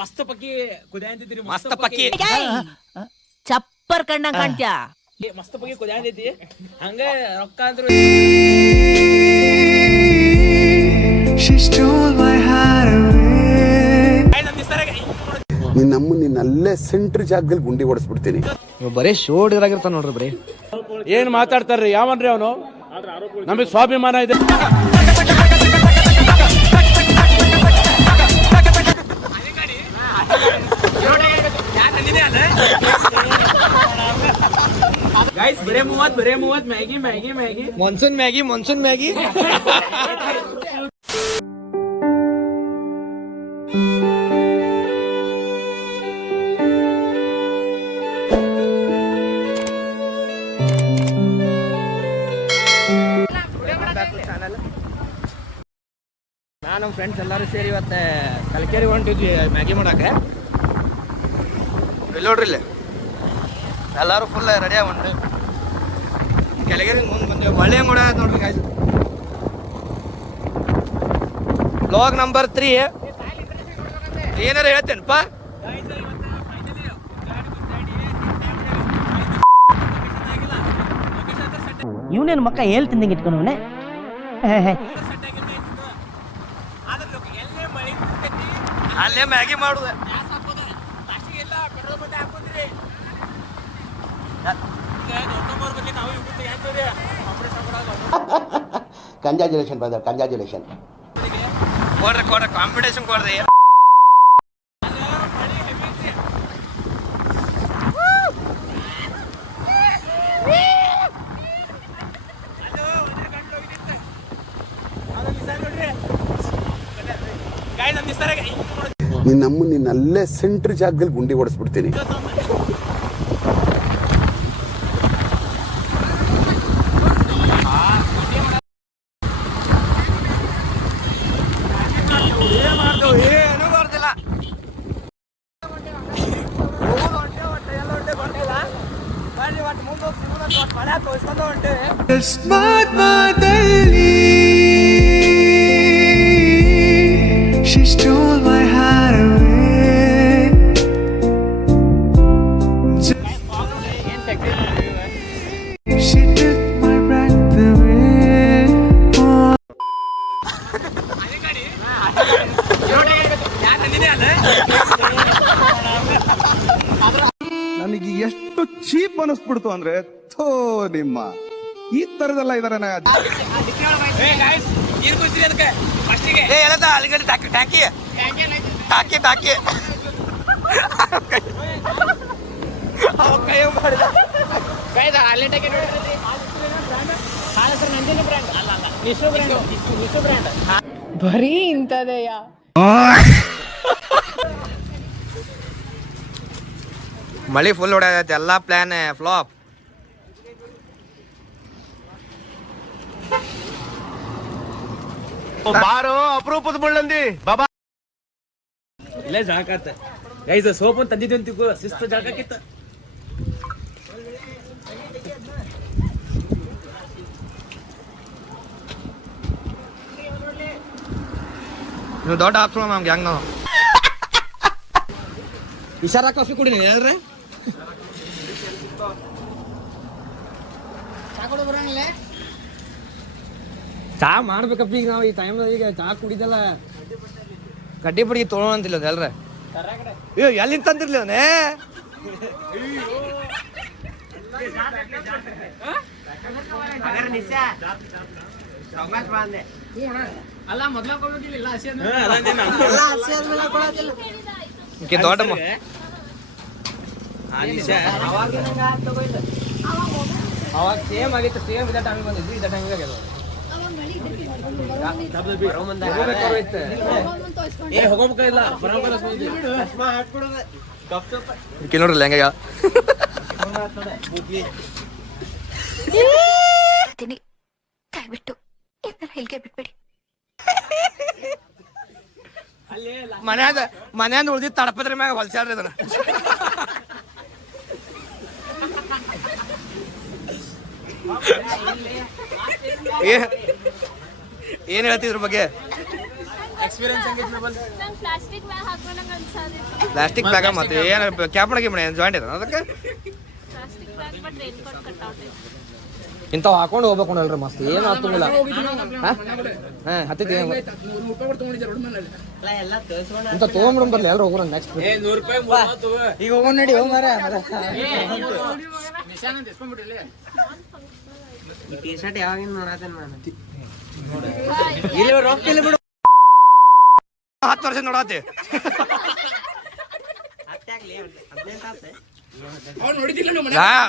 ಮಸ್ತ್ ಪಕ್ಕಿ ಕುದಿಯಂತಿದ್ರಿ ಮಸ್ತ್ ಪಕ್ಕಿ ಚಪ್ಪರ್ ಕಣ್ಣ ಕಾಣ್ತ್ಯಾ ಮಸ್ತ್ ಪಕ್ಕಿ ಕುದಿಯಂತೈತಿ ಹಂಗ ರೊಕ್ಕ ಅಂದ್ರು ನಿನ್ನಲ್ಲೇ ಸೆಂಟ್ರ್ ಜಾಗದಲ್ಲಿ ಗುಂಡಿ ಓಡಿಸ್ಬಿಡ್ತೀನಿ. ನೀವು ಬರೀ ಶೋ ಇರಾಗಿರ್ತಾನ ನೋಡ್ರಿ ಬರೀ ಏನ್ ಮಾತಾಡ್ತಾರ್ರಿ ಯಾವನ್ರಿ ಅವನು ನಮಗೆ ಸ್ವಾಭಿಮಾನ ಇದೆ. ಗೈಸ್ ಬರೇ ಮೂವತ್ ಮ್ಯಾಗಿ ಮಾನ್ಸೂನ್ ಮ್ಯಾಗಿ ನಾನು ನಮ್ಮ ಫ್ರೆಂಡ್ಸ್ ಎಲ್ಲರೂ ಸೇರಿ ಇವತ್ತು ಕಲ್ಕೇರಿ ಹೊಂಟಿದ್ವಿ ಮ್ಯಾಗಿ ಮಾಡಕ್ಕೆ. ಇಲ್ಲಿ ನೋಡ್ರಿ ಇಲ್ಲಿ ಎಲ್ಲರೂ ಫುಲ್ ರೆಡಿಯಾಗಿ ಹೊಂಟು ಕೆಳಗೇರಿ ಮುಂದೆ ಬಂದೇವು. ಒಳ್ಳೆ ಕೂಡ ನೋಡ್ರಿ ಗಾಯ್ಸ್. ಬ್ಲಾಗ್ ನಂಬರ್ 3 ಏನಾರ ಹೇಳ್ತೇನಪ್ಪ. ಇವನೇನು ಮಕ್ಕ ಹೇಳ್ತಿಂದಂಗೆ ಇಟ್ಕೊಂಡವನೆ. ಅಲ್ಲೇ ಮ್ಯಾಗಿ ಮಾಡುದ. Congratulation brother, congratulation. ಕೊಡ್ರಿ ಕಾಂಪಿಟೇಷನ್ ಕೊಡ್ರಿ. ನಿನ್ನಲ್ಲೇ ಸೆಂಟ್ರ್ ಜಾಗದಲ್ಲಿ ಗುಂಡಿ ಓಡಿಸ್ಬಿಡ್ತೀನಿ. ಏನು ಬರ್ತಿಲ್ಲ. She stole my heart away. She took my breath away. ನನಗೆ ಎಷ್ಟು ಚೀಪ್ ಅನಿಸ್ಬಿಡ್ತು ಅಂದ್ರೆ ಥೋ ನಿಮ್ಮ ಈ ತರದೆಲ್ಲ ಇದಾರೆ. ಅಲ್ಲಿಗಡೆ ಟಾಕಿ ಬರೀ ಇಂಥದೆಯಾ? ಮಳಿ ಫುಲ್ ಹೊಡೆದೈತಿ. ಎಲ್ಲ ಪ್ಲಾನ್ ಫ್ಲಾಪ್. ಬಾರೋ ಅಪರೂಪದ ಮುಳ್ಳಂದಿ ಬಾಬಾ ಇಲ್ಲೇ ಜಾಕಾತ ಗೈಸ್ ಸೋಪ್ ಅಂತ ತಂದಿದ್ವಿ ಅಂತಿಗೂ ಶಿಸ್ತು ಜಾಗಕ್ಕಿತ್ತ. ನೀವು ದೊಡ್ಡ ಆಪ್ಷನ್ ನಮ್ಗೆ ಹೆಂಗ್ ನಾವು ವಿಚಾರ ಕಾಫಿ ಕುಡಿನಿ ಹೇಳ್ರಿ. ಚಾ ಮಾಡ್ಬೇಕಪ್ಪ ಈಗ ನಾವು ಈ ಟೈಮ್ ಈಗ ಚಾ ಕುಡಿದಲ್ಲ ಕಡ್ಡಿ ಪುಡಿ ತೊಗೊಳಂತಿಲ್ಲ ಎಲ್ರ. ಅಯ್ಯೋ ಎಲ್ಲಿಂದ ತಂದಿರ್ಲಿ ಅವನೇ. ದೊಡ್ಡ ಅವಾಗ ಸೇಮ್ ಆಗಿತ್ತು. ಸೇಮ್ ಇದ ಟೈಮಿಗೆ ಬಂದಿದ್ದು ಇದ ಟೈಮಿಗೆ ಆಗ್ಯದ. ನೋಡ್ರಿ ಹೆಂಗ ದಯವಿಟ್ಟು ಬಿಟ್ಬಿಡಿ. ಮನ್ಯಾಂದ ಉಳ್ದಿದ್ ತಡಪದ್ರ ಮ್ಯಾಗ ಹೊಲ್ಸ್ಯಾಡ್ರಿ ಅದನ್ನ. ಏನ್ ಹೇಳ್ತಿದ್ರ ಬಗ್ಗೆ ಪ್ಲಾಸ್ಟಿಕ್ ಬ್ಯಾಗ ಮತ್ತೆ ಏನು ಕ್ಯಾಪ್ನ ಗಿಮ್ನ ಏನು ಜಾಯಿಂಟ್ ಇದೆ ಅದಕ್ಕೆ ಇಂಥವು ಹಾಕೊಂಡು ಹೋಗ್ಬೇಕು ನೋಡಲ್ರಿ ಮಸ್ತ್ ಏನು ಆಗ್ತಿಲ್ಲ ಹಾಂ ಹತ್ತಿದ್ದೆ ಇಂಥ ತೊಗೊಂಬಿಡ್ ಬರ್ಲಿ ಎಲ್ಲರೂ ಹೋಗೋಣ ನೆಕ್ಸ್ಟ್ ಈಗ ಹೋಗೋಣ ನಡಿ ಹೋಗ್ ಮಾರ ಟಿ ಶರ್ಟ್ ಯಾವಾಗಿಂದ ನೋಡತ್ತೇನೆ ನಾನು 10 ವರ್ಷ ನೋಡತ್ತೆ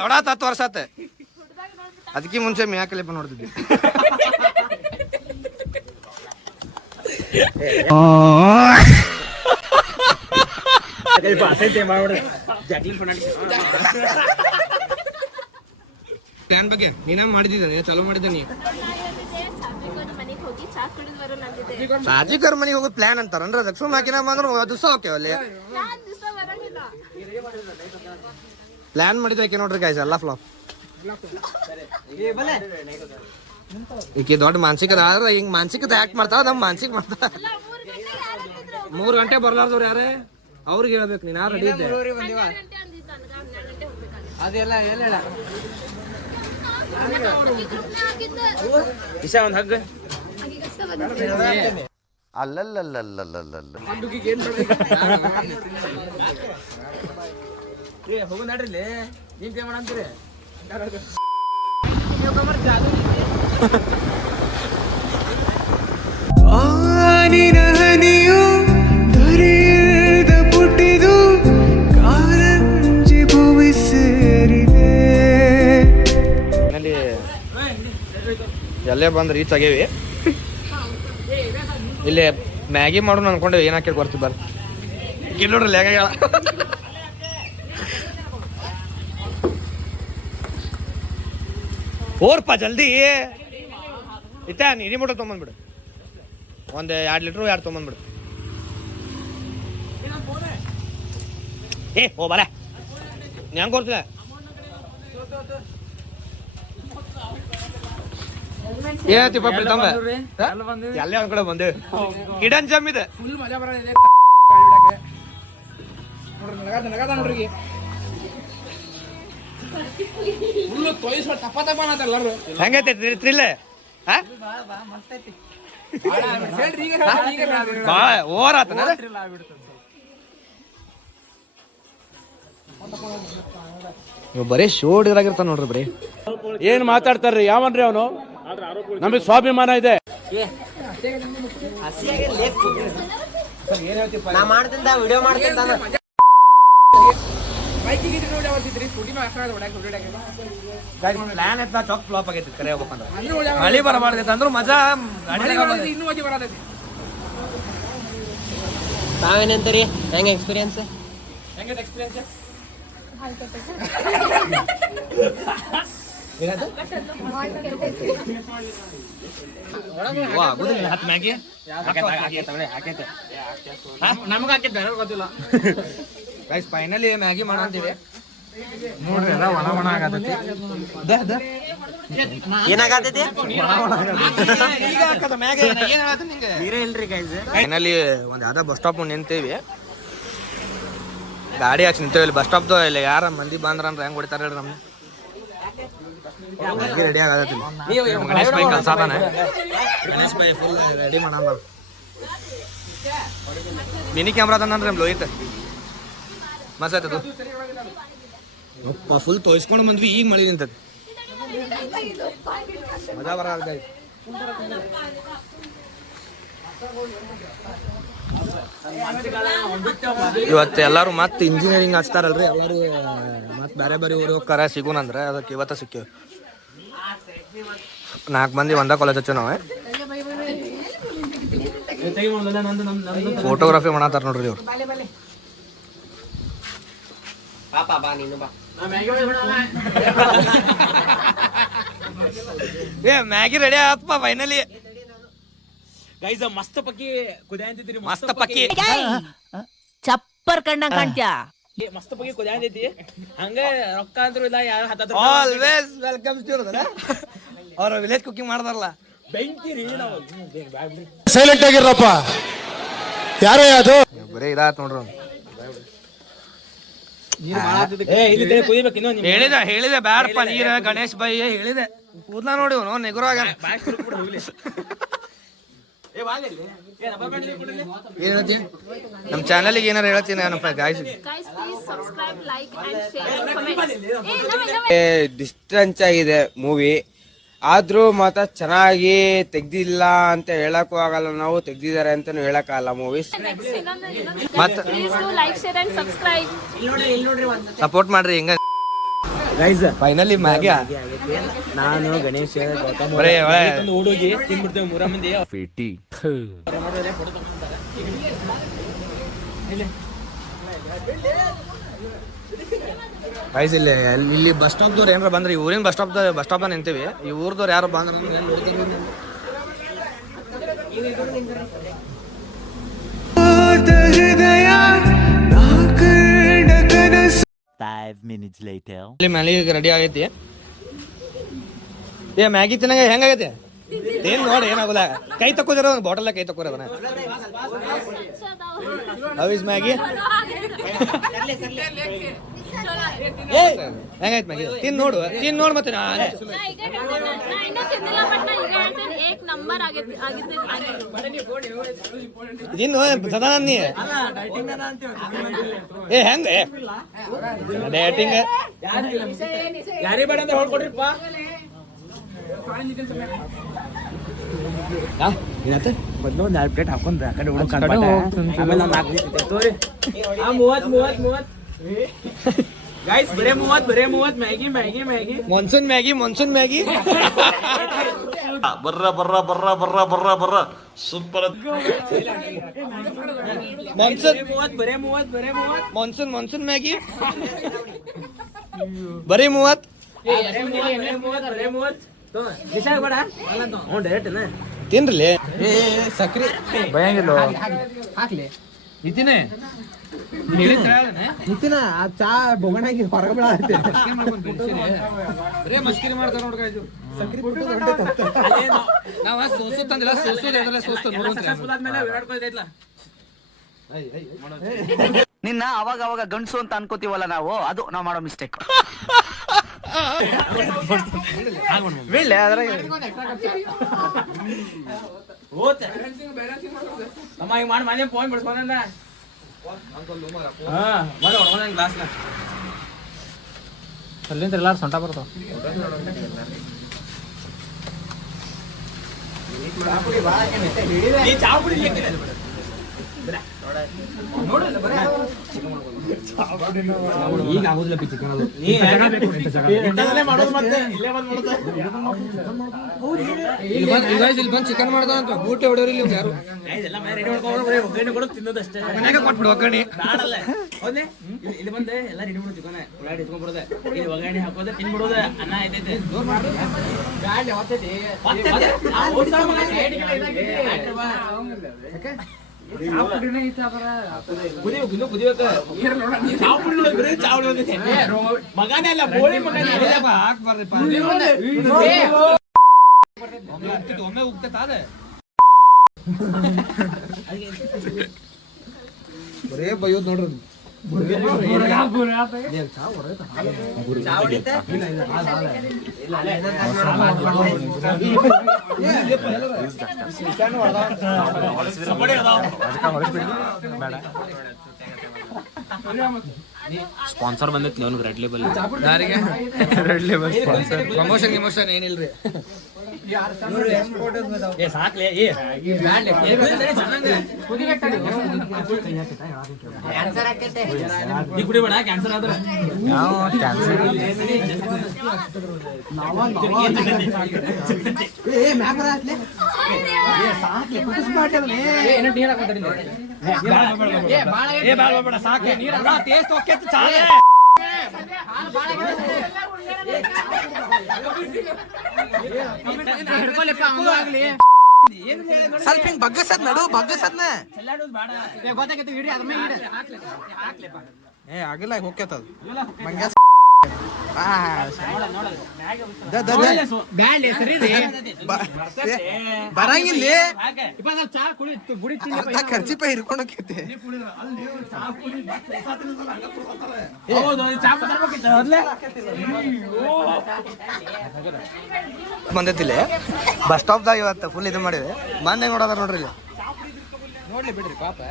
ನೋಡತ್ತ 10 ವರ್ಷ ಆತ ಅದಕ್ಕೆ ಮುಂಚೆ ಮ್ಯಾಕಲಿಪ್ಪ ನೋಡ್ತಿದ್ವಿ ಪ್ಲಾನ್ ಬಗ್ಗೆ ನೀನ ಮಾಡಿದ್ದ ಚಲೋ ಮಾಡಿದ್ದ ನೀ ಸಾಜಿಕರ್ ಮನೆಗೆ ಹೋಗೋದು ಪ್ಲಾನ್ ಅಂತಾರನ್ರ ಲಕ್ಷ್ಮಣ ಹಾಕಿನ ಬಂದ್ರು ದಿವಸ ಹೋಗ್ತೇವೆ ಅಲ್ಲಿ ಪ್ಲಾನ್ ಮಾಡಿದ್ರೆ ಯಾಕೆ ನೋಡ್ರಿ ಗಾಯ್ಸ್ ಎಲ್ಲ ಫ್ಲಾಪ್ ಈಕೆ ದೊಡ್ಡ ಮಾನಸಿಕದ ಆದ್ರೆ ಹಿಂಗ್ ಮಾನಸಿಕದ ಆಕ್ಟ್ ಮಾಡ್ತಾವ ನಮ್ ಮಾನಸಿಕ ಮಾಡ್ತಾವ 3 ಗಂಟೆ ಬರ್ಲಾರ್ದವ್ರು ಯಾರೇ ಅವ್ರಿಗೆ ಹೇಳ್ಬೇಕು ನೀನ್ ರೆಡಿ ಇದ್ದೆ ಅದೆಲ್ಲ ಹೇಳ ಇಶಾ ಒಂದ್ ಹಗ್ಗ ಹೋಗು ನಡ್ರಿ ನೀವ್ ಪೇ ಮಾಡಂತೀರಿ ಆನಿನ ಹನಿಯು ದರಿಯದ ಪುಟ್ಟಿದು ಕಾರಂಜಿ ಭೂಮಿ ಸೇರಿದೆ ಎಲ್ಲೇ ಬಂದು ರೀಚ್ ಆಗೇವಿ ಇಲ್ಲಿ ಮ್ಯಾಗಿ ಮಾಡೋಣ ಅನ್ಕೊಂಡು ಏನ್ ಹಾಕಿ ಬರ್ತೀವಿ ಬರ್ರಿ ಇಲ್ಲಿ ನೋಡ್ರಿ ಲೇಗ ಓರ್ಪ ಜಲ್ದಿ ಇತ್ತ ನೀರಿ ಮೂಟ ತೊಗೊಂಬಂದ್ಬಿಡು ಒಂದು 2 ಲೀಟ್ರು 2 ತೊಗೊಂಬಂದ್ಬಿಡು ಓ ಬರ ನೀ ಹೆಂಗೆ ಕೊಡ್ತೀಯ ಏನತಿ ಪಾಪ ತಮ್ಮ ಎಲ್ಲೇ ಒಂದ್ ಕಡೆ ಬಂದೆ ಹಿಡನ್ ಜಮ್ ಇದೆ ಫುಲ್ ಮಜಾ ಬರೋದಿದೆ ನೋಡ್ರಿ ಫುಲ್ ತೊಯ್ಸ್ ಟಪ ಟಪ ಅನ್ನತ ಎಲ್ಲರೂ ಹೆಂಗೈತೆ ಥ್ರಿಲ್ ಓವರ್ ಆತನ ಬರೀ ಶೋ ಹಿಡಿದ್ರಾಗಿರ್ತಾನ ನೋಡ್ರಿ ಬರೀ ಏನ್ ಮಾತಾಡ್ತಾರ್ರಿ ಯಾವನ್ರಿ ಅವನು ನಮಗೆ ಸ್ವಾಭಿಮಾನ ಇದೆ ನಾ ಮಾಡ್ತಿದ್ದ ವಿಡಿಯೋ ಮಾಡ್ತಿದ್ದ ಪ್ಲಾನ್ ಐತ ಚೊಕ್ ಫ್ಲಾಪ್ ಆಗೈತಿ ಕರೆ ಹೋಗ್ಬೇಕಂದ್ರೆ ಮಳಿ ಬರಬಾರ್ದೈತೆ ಅಂದ್ರು ಮಜಾ ಇನ್ನೂ ಮಜಾ ಬರತೈತಿ ತಾವೇನಂತೀರಿ ಹೆಂಗ ಎಕ್ಸ್ಪೀರಿಯನ್ಸ್ ಹೆಂಗೈತೆ ಎಕ್ಸ್ಪೀರಿಯನ್ಸ್ ಹತ್ತು ಮ್ಯಾಗಿ ನಮ್ಗೆ ಹಾಕಿದ್ದ ಗೊತ್ತಿಲ್ಲ ಗೈಸ್ ಫೈನಲಿ ಮ್ಯಾಗಿ ಮಾಡಂತೀವಿ ನೋಡ್ರಿ ಎಲ್ಲ ಒಣ ಒಣ ಆಗತೈತಿ ಏನಾಗತೈತಿ ಫೈನಲಿ ಒಂದ್ ಯಾವ್ದೋ ಬಸ್ ಸ್ಟಾಪ್ ನಿಂತೀವಿ ಗಾಡಿ ಹಾಕಿ ನಿಂತೇವಿ ಇಲ್ಲಿ ಬಸ್ ಸ್ಟಾಪ್ದು ಇಲ್ಲಿ ಯಾರ ಮಂದಿ ಬಂದ್ರಂದ್ರೆ ಹೆಂಗ್ ಹೊಡಿತಾರ ಹೇಳ್ರಿ ನಮ್ಗೆ ರೆಡಿ ಆಗತ್ತಿಲ್ಲ ಗಣೇಶ್ ಬೈ ಕಲ್ಸಾತಾನೆ ಗಣೇಶ್ ಬೈ ಫುಲ್ ರೆಡಿ ಮಾಡಲ್ಲ ಮಿನಿ ಕ್ಯಾಮ್ರಾ ತಂದ್ರಿ ಲೋಹಿತ್ ಮಸ್ತ್ ಆಯ್ತದು ಫುಲ್ ತೋರಿಸ್ಕೊಂಡು ಬಂದ್ವಿ ಈಗ ಮಳಿ ನಿಂತದ ಮಜಾ ಬರ ಇವತ್ತು ಎಲ್ಲಾರು ಮತ್ತೆ ಇಂಜಿನಿಯರಿಂಗ್ ಹಚ್ತಾರಲ್ರಿ ಎಲ್ಲರೂ ಮತ್ತೆ ಬೇರೆ ಬೇರೆ ಊರು ಹೋಗ್ತಾರ ಸಿಗೋಣಂದ್ರೆ ಅದಕ್ಕೆ ಇವತ್ತ ಸಿಕ್ಕೇವಿ 4 ಮಂದಿ ಒಂದ ಕಾಲೇಜ್ ಹಚ್ಚು ನಾವೇ ಫೋಟೋಗ್ರಫಿ ಮಾಡತ್ತಾರ ನೋಡ್ರಿ ಇವ್ರು ಏ ಮ್ಯಾಗಿ ರೆಡಿ ಆತ್ಪ ಫೈನಲಿ ಗೈಸ್ ಮಸ್ತ್ ಪಕ್ಕಿ ಕುದಿಯಂತಿದ್ರಿ ಮಸ್ತ್ ಪಕ್ಕಿ ಚಪ್ಪರ್ ಕಂಡಂಗ್ ಕಾಣ್ತ್ಯಾ ಮಸ್ತ್ ಪಕ್ಕಿ ಕುದಿಯಂತೈತಿ ಹಂಗ ರೊಕ್ಕ ಅಂದ್ರು ಇಲ್ಲ ಯಾರು ಆಲ್ವೇಸ್ ವೆಲ್ಕಮ್ ಟು ಅವ್ರ ವಿಲೇಜ್ ಕುಕಿಂಗ್ ಮಾಡ್ತಾರಲ್ಲ ಬೆಂಕಿ ರೀ ನಾವು ಸೈಲೆಂಟ್ ಆಗಿರಪ್ಪ ಯಾರೇ ಅದು ಬರೀ ಇದಾತ್ ನೋಡ್ರಿ ಕುದಿಬೇಕು ಇನ್ನೊಂದು ಹೇಳಿದೆ ಬ್ಯಾಡಪ್ಪ ನೀರ ಗಣೇಶ್ ಬೈ ಹೇಳಿದೆ ಕೂದ್ಲ ನೋಡಿ ನೆಗರಾಗ ನಮ್ ಚಾನಲ್ಗೆ ಏನಾರ ಹೇಳ್ತೀನಿ ಏನಪ್ಪ ಗಾಯ್ಸ್ ಡಿಸ್ಟೆನ್ಸ್ ಆಗಿದೆ ಮೂವಿ ಆದ್ರೂ ಮಾತ್ರ ಚೆನ್ನಾಗಿ ತೆಗ್ದಿಲ್ಲ ಅಂತ ಹೇಳಕ್ಕೂ ಆಗಲ್ಲ ನಾವು ತೆಗ್ದಿದ್ದಾರೆ ಅಂತಾನು ಹೇಳಕ್ ಆಗಲ್ಲ ಮೂವೀಸ್ ಮತ್ತ ಸಪೋರ್ಟ್ ಮಾಡ್ರಿ ಹಿಂಗ ಗೈಸ್ ಫೈನಲಿ ಮ್ಯಾಗಿ ನಾನು ಗಣೇಶ್ ಹುಡುಗಿ ತಿನ್ಬಿಡ್ತೇವೆ 3 ಮಂದಿ ಗೈಸ್ ಇಲ್ಲಿ ಬಸ್ ಸ್ಟಾಪ್ ದವ್ರು ಏನಾರ ಬಂದ್ರೆ ಈ ಊರಿನ ಬಸ್ ಸ್ಟಾಪ್ ನಿಂತೀವಿ ಈ ಊರ್ದವ್ರು ಯಾರು ಬಂದ್ರೆ ಹೃದಯ ನಾ ಕಂಡ ಕನಸು 5 minutes later. ಇಲ್ಲಿ ಮ್ಯಾಲಿಗೆ ರೆಡಿ ಆಗೈತಿ ಏ ಮ್ಯಾಗಿ ತಿನ್ನಂಗ ಹೆಂಗಾಗೈತೆ ಏನ್ ನೋಡಿ ಏನಾಗಲ್ಲ ಕೈ ತಕ್ಕೋದಿರೋ ಬಾಟಲ್ ಕೈ ತಕ್ಕೋರದನ ಹೌ ಇಸ್ ಮ್ಯಾಗಿ ಹೆಂಗೈತ್ ಮ್ಯಾಗಿ ತಿನ್ ನೋಡು ಮತ್ತೆ ತಿನ್ನು ಸದಾ ನೀ ಏ ಹೆಂಗ ಡೇಟಿಂಗ್ ಯಾರೇ ಬೇಡ ಅಂತ ಹೇಳ್ಕೊಡ್ರಿಪ್ಪ ಮೊದ್ಲು ಒಂದು 2 ಪ್ಲೇಟ್ ಹಾಕೊಂಡ್ರೆ ಆ ಕಡೆ ಆಮೇಲೆ ನಾವು 4 ದಿನ ತೋರಿ 30 ಗೈಸ್ ಬರೇ 30 ಮ್ಯಾಗಿ ಮಾನ್ಸೂನ್ ಮ್ಯಾಗಿ ಬರ್ರ ಸೂಪರ್ ಮಾನ್ಸೂನ್ ಮ್ಯಾಗಿ ಬರೀ 30 ತಿನ್ರಿ ಸಕ್ರಿ ಭಯಂಗಿಲ್ಲ ಚಾ ಬೊಗಣಾಗಿ ಹೊರಗೆ ಮಸ್ಕಿರಿ ಮಾಡ್ತಾರ ನೋಡ್ರಿ ನಾವ ಸೋಸು ತಂದಿಲ್ಲ ಸೋಸು ನಿನ್ನ ಅವಾಗ ಗಂಡ್ಸು ಅಂತ ಅನ್ಕೋತೀವಲ್ಲ ನಾವು ಅದು ನಾವು ಮಾಡೋ ಮಿಸ್ಟೇಕ್. ಮಾಡಿ ಫೋನ್ ಬಿಡ್ಸ್ಕೊಂಡ ಅಲ್ಲಿಂದ ಎಲ್ಲಾರು ಸೊಂಟ ಬರ್ತಾವ. ಈಗ ಆಗುದಿಲ್ಲ ಚಿಕನ್ ಚಿಕನ್ ಮಾಡ್ದಂತ ಬೂಟೆ ಹೊಡೋರಿ ಯಾರು ತಿನ್ನೋದಷ್ಟೇ ಕೊಟ್ಬಿಡು ಒಗ್ಗರಣೆ ಇಲ್ಲಿ ಬಂದೆ ಎಲ್ಲ ರೆಡಿ ಮಾಡು ಚಿಕನ್ ಉಳ್ಳಾಗಡ್ಡಿ ಇಟ್ಕೊಂಡ್ಬಿಡೋದೆ ಇಲ್ಲಿ ಒಗ್ಗರಣೆ ಹಾಕೋದೆ ತಿನ್ಬಿಡೋದೆ ಅನ್ನ ಐತೈತೆ ಮಗನೇ ಅಲ್ಲ ಬೋಳಿ ಮಗನೇ ಒಮ್ಮೆ ಉಗ್ತದೆ ಬರೇ ಬೈಯೋದ್ ನೋಡ್ರಿ ಸ್ಪಾನ್ಸರ್ ಬಂದೈತಿ ಅವ್ನಿಗೆ red label red label sponsor promotion ಏನಿಲ್ರಿ ಸಾಕ್ಲೆ ನೀ ಕುಡಿಬೇಡ ಕ್ಯಾನ್ಸರ್ ಆದ್ರೆ ಸ್ವಲ್ಪ ಹಿಂಗ್ ಬಗ್ಗಸದ್ ನಡು ಬಗ್ಗಸದ್ನ ಆಗಿಲ್ಲ ಹೋಗ್ಯತದ ಬರಂಗಿಲ್ಲ ಖರ್ಚಿಪ ಹಿರ್ಕೊಂಡೋಕೈತಿ ಬಂದೈತಿಲ್ಲ ಬಸ್ ಸ್ಟಾಪ್ದಾಗ ಇವತ್ತು ಫುಲ್ ಇದು ಮಾಡಿದೆ ಬಂದ್ ಹೆಂಗ್ ನೋಡೋದಾರ ನೋಡ್ರಿ ಇಲ್ಲಿ ನೋಡ್ಲಿ ಬಿಡ್ರಿ ಪಾಪ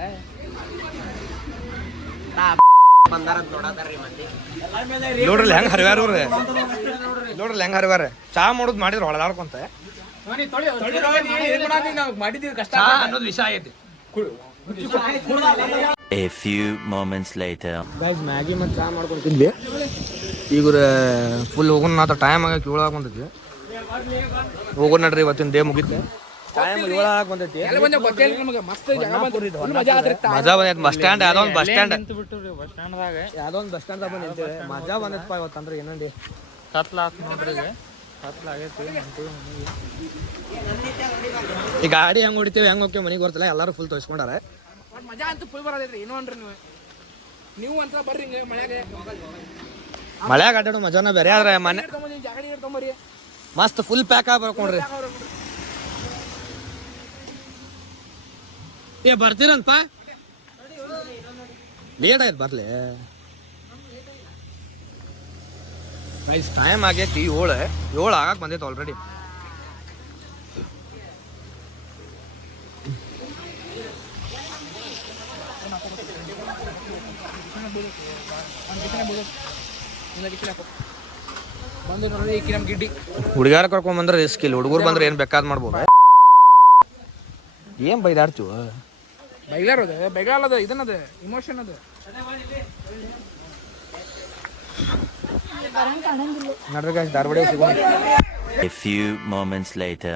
ನೋಡ್ರಿ ಹೆಂಗ್ ಹರಿವಾರ ನೋಡ್ರಿ ಹೆಂಗ್ ಹರಿವಾರ ಚಾ ಮಾಡೋದು ಮಾಡಿದ್ರು ಹೊಳದಾಡ್ಕೊಂತ ಮಾಡಿದೀವಿ ಕಷ್ಟ ಚಾ ಅನ್ನೋದು ವಿಷಯ ಆಗೈತಿ A few moments later. Guys Maggi ಮತ್ತು ಚಾ ಮಾಡ್ಕೊಂತಿದ್ವಿ ಈಗ ಫುಲ್ ಹೋಗೋಣ ನಾತ ಟೈಮ್ ಆಗ ಕೇಳಾಕ ಬಂದೈತಿ ಹೋಗೋಣ ನಡ್ರಿ ಇವತ್ತಿನ ಡೇ ಮುಗಿತೆ ಟೈಮ್ ಏಳಾಕ ಬಂದೈತಿ ಮಜಾ ಬಂದೈತಿ ಬಸ್ ಸ್ಟ್ಯಾಂಡ್ ಯಾವ್ದೋ ಒಂದು ಬಸ್ ಸ್ಟ್ಯಾಂಡ್ ಯಾವ್ದೋ ಒಂದು ಬಸ್ ಸ್ಟ್ಯಾಂಡ್ ಬಂದು ನಿಂತೇವೆ ಮಜಾ ಬಂದೈತಪ್ಪ ಇವತ್ತಂದ್ರೆ ಏನಂಡಿ ಈ ಗಾಡಿ ಹೆಂಗ್ ಹೊಡಿತೀವಿ ಹೆಂಗ್ ಹೋಗ್ತೀವಿ ಮನೆಗೆ ಬರ್ತಿಲ್ಲ ಎಲ್ಲರೂ ಫುಲ್ ತೋರಿಸ್ಕೊಂಡಾರ ಮಜಾ ಅಂತೂ ಫುಲ್ ಬರೋದೈತ್ರಿ ಏನು ಅನ್ರಿ ನೀವು ಅಂತ ಬರ್ರಿ ಮಳೆಗೆ ಮಳ್ಯಾಗ ಅಡ್ಡಾಡೋ ಮಜಾನ ಬೇರೆ ಆದ್ರೆ ಮನೆ ಜಾಗಡಿ ತೊಂಬರಿ ಮಸ್ತ್ ಫುಲ್ ಪ್ಯಾಕ್ ಆಗಿ ಬರ್ಕೊಂಡ್ರಿ ಏ ಬರ್ತೀರಂತ ಲೇಟ್ ಆಯ್ತು ಬರ್ಲಿ ಗೈಸ್ ಟೈಮ್ ಆಗೈತಿ 7 ಆಗಕ್ಕೆ ಬಂದೈತೆ ಆಲ್ರೆಡಿ ಹುಡುಗಾರ ಕರ್ಕೊಂಡ್ ಬಂದ್ರೆ ರಿಸ್ಕ್ ಇಲ್ಲ ಹುಡುಗರು ಬಂದ್ರೆ ಏನ್ ಬೇಕಾದ್ ಮಾಡ್ಬೋದು ಏನ್ ಬೈದಾಡ್ತೀವ ಬೈಗಾಲದ ಇದನ್ನದ ಇಮೋಷನ್ ಅದು ನಡ್ರಿ ಗೈಸ್ ಧಾರವಾಡ ಸಿಗೋಣ A few moments later.